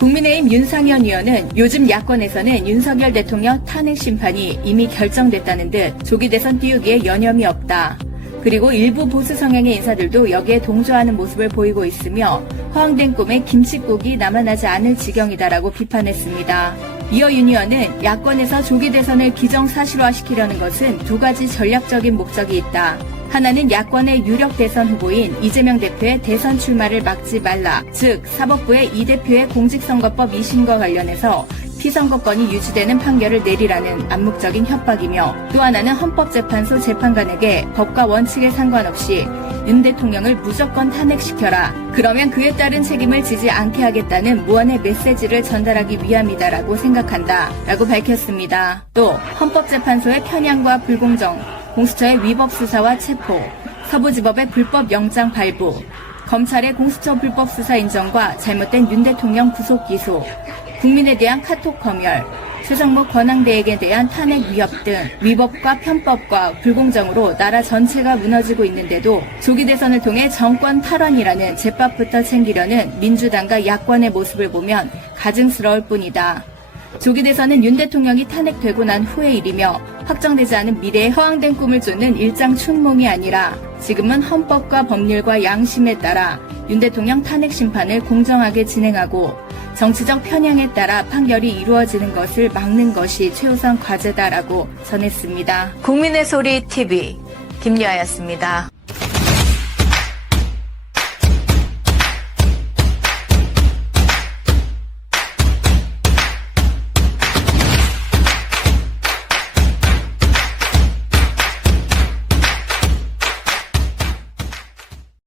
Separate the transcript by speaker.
Speaker 1: 국민의힘 윤상현 의원은 요즘 야권에서는 윤석열 대통령 탄핵 심판이 이미 결정됐다는 듯 조기 대선 띄우기에 여념이 없다. 그리고 일부 보수 성향의 인사들도 여기에 동조하는 모습을 보이고 있으며 허황된 꿈에 김칫국이 남아나지 않을 지경이다라고 비판했습니다. 이어 윤 의원은 야권에서 조기 대선을 기정사실화시키려는 것은 두 가지 전략적인 목적이 있다. 하나는 야권의 유력 대선 후보인 이재명 대표의 대선 출마를 막지 말라. 즉, 사법부의 이 대표의 공직선거법 이심과 관련해서 피선거권이 유지되는 판결을 내리라는 암묵적인 협박이며 또 하나는 헌법재판소 재판관에게 법과 원칙에 상관없이 윤 대통령을 무조건 탄핵시켜라. 그러면 그에 따른 책임을 지지 않게 하겠다는 무언의 메시지를 전달하기 위함이다라고 생각한다. 라고 밝혔습니다. 또 헌법재판소의 편향과 불공정, 공수처의 위법 수사와 체포, 서부지법의 불법 영장 발부, 검찰의 공수처 불법 수사 인정과 잘못된 윤 대통령 구속 기소, 국민에 대한 카톡 검열, 최상목 권한대행에 대한 탄핵 위협 등 위법과 편법과 불공정으로 나라 전체가 무너지고 있는데도 조기 대선을 통해 정권 탈환이라는 제밥부터 챙기려는 민주당과 야권의 모습을 보면 가증스러울 뿐이다. 조기 대선은 윤 대통령이 탄핵되고 난 후의 일이며 확정되지 않은 미래에 허황된 꿈을 쫓는 일장 춘몽이 아니라 지금은 헌법과 법률과 양심에 따라 윤 대통령 탄핵 심판을 공정하게 진행하고 정치적 편향에 따라 판결이 이루어지는 것을 막는 것이 최우선 과제다라고 전했습니다. 국민의 소리 TV 김여아였습니다.